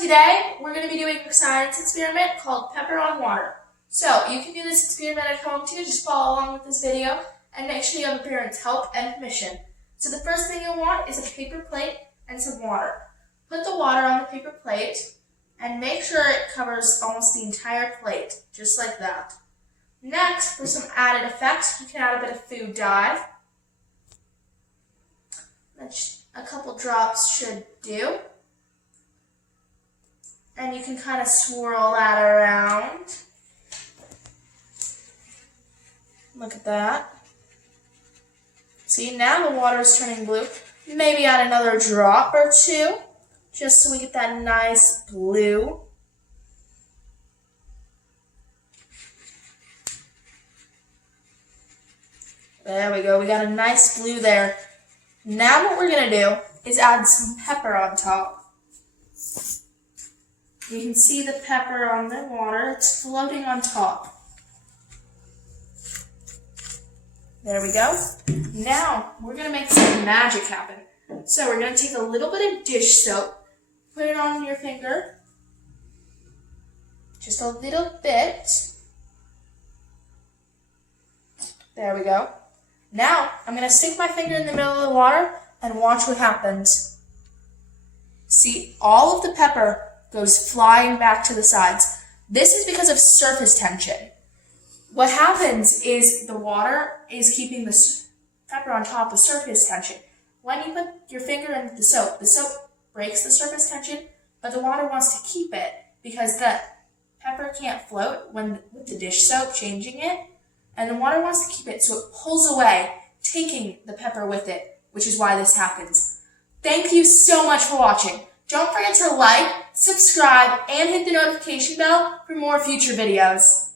Today we're going to be doing a science experiment called pepper on water. So you can do this experiment at home too, just follow along with this video and make sure you have a parent's help and permission. So the first thing you'll want is a paper plate and some water. Put the water on the paper plate and make sure it covers almost the entire plate, just like that. Next, for some added effects, you can add a bit of food dye. A couple drops should do. And you can kind of swirl that around. Look at that. See, now the water is turning blue. Maybe add another drop or two, just so we get that nice blue. There we go, we got a nice blue there. Now what we're gonna do is add some pepper on top. You can see the pepper on the water, it's floating on top. There we go. Now we're gonna make some magic happen. So we're gonna take a little bit of dish soap, put it on your finger, just a little bit. There we go. Now I'm gonna stick my finger in the middle of the water and watch what happens. See, all of the pepper goes flying back to the sides. This is because of surface tension. What happens is the water is keeping the pepper on top with surface tension. When you put your finger in the soap breaks the surface tension, but the water wants to keep it because the pepper can't float with the dish soap changing it, and the water wants to keep it, so it pulls away, taking the pepper with it, which is why this happens. Thank you so much for watching. Don't forget to like, subscribe, and hit the notification bell for more future videos.